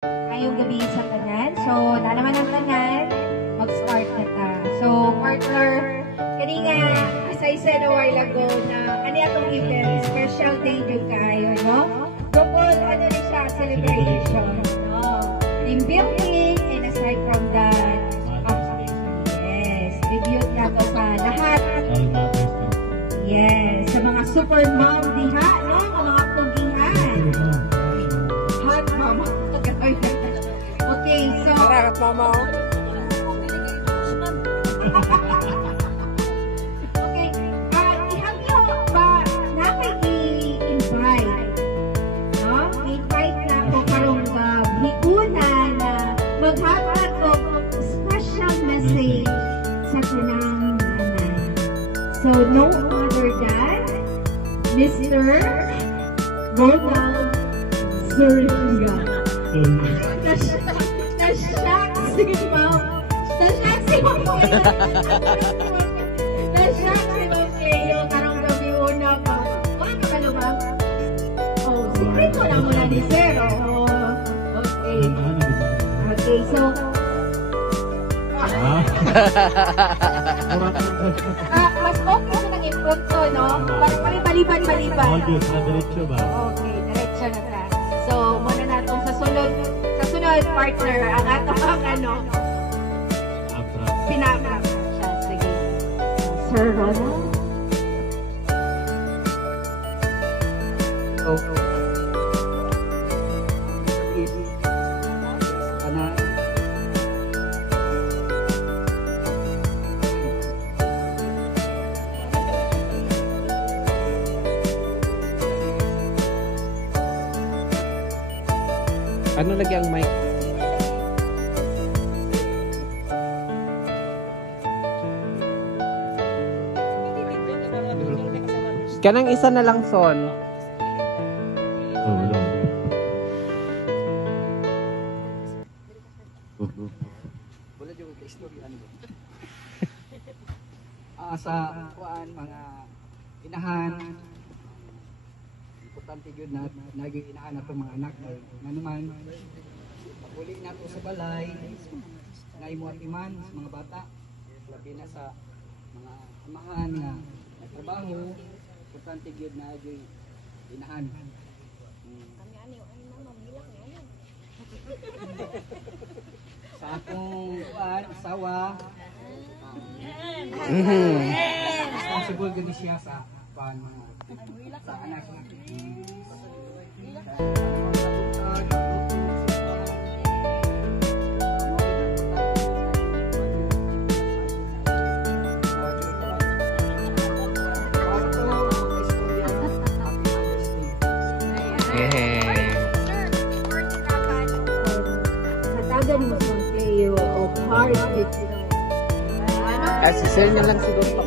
Ngayong gabi sa tanan. So, nalaman ang tanan, mag-start na ta. So, partner, kanina, as I said a while ago, na ano itong event, special day yung kayo, no? Bukod, ano rin siya, celebration, no? Team building, and aside from that, yes, tribute na to sa lahat. Yes, sa mga super mom diha, no? Ang mga pugihan. Hot mama. Okay, so... Marakat mama, oh. Okay, ihabyo ba nakiki-invite? No? I-invite na po karong higuna na maghatag og special message sa kanang nanay. So, no other than Mr. Ronald Zuringa. Na-shock si Ma'am. Na-shock si Ma'am Cleo. Na-shock si Ma'am Cleo. Karong gabi una pa. Ano ka na, Ma'am? Oh, secret ko lang muna ni Sir. Oh, okay. Okay, so... mas okay sa naging punto, no? Parang palibad-palibad. Always na diretso ba? Okay, diretso na ta. So, muna na itong sa sunod partner, ang atong ano, pinaprak siya. Sige. Sir Ronald? Ano lagi ang mic? Kanang isa na lang son. Oo lang. Wala yung istorya ano. Sa kuan mga inahan importante gyud na naging inahan ato mga anak nga naman uli na to sa balay nga imuatiman sa mga bata labi na sa mga amahan nga nagtrabaho importante gyud na gyud inahan. Kami ani ay mama milak ni ano. Sa akong kuan asawa responsible gani siya sa kuan mga sa anak. Katagan mo sa Cleo o heart with you. Si Sir na lang siguro pa.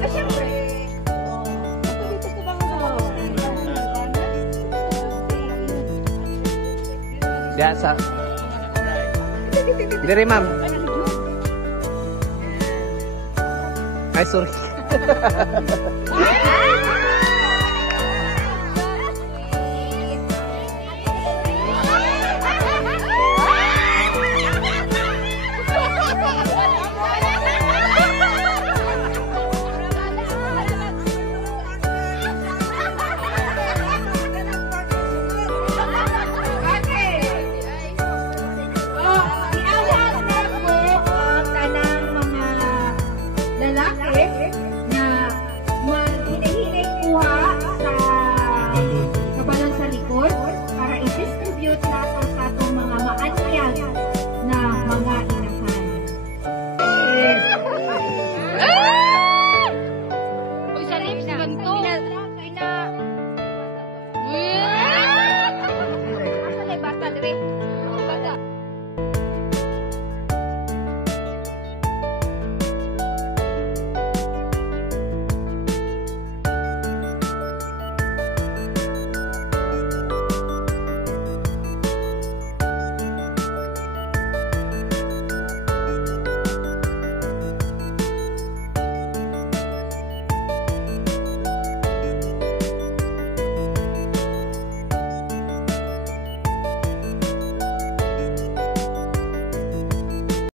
Ah, syempre. Diya sa... Dire ma'am. Ay, sorry.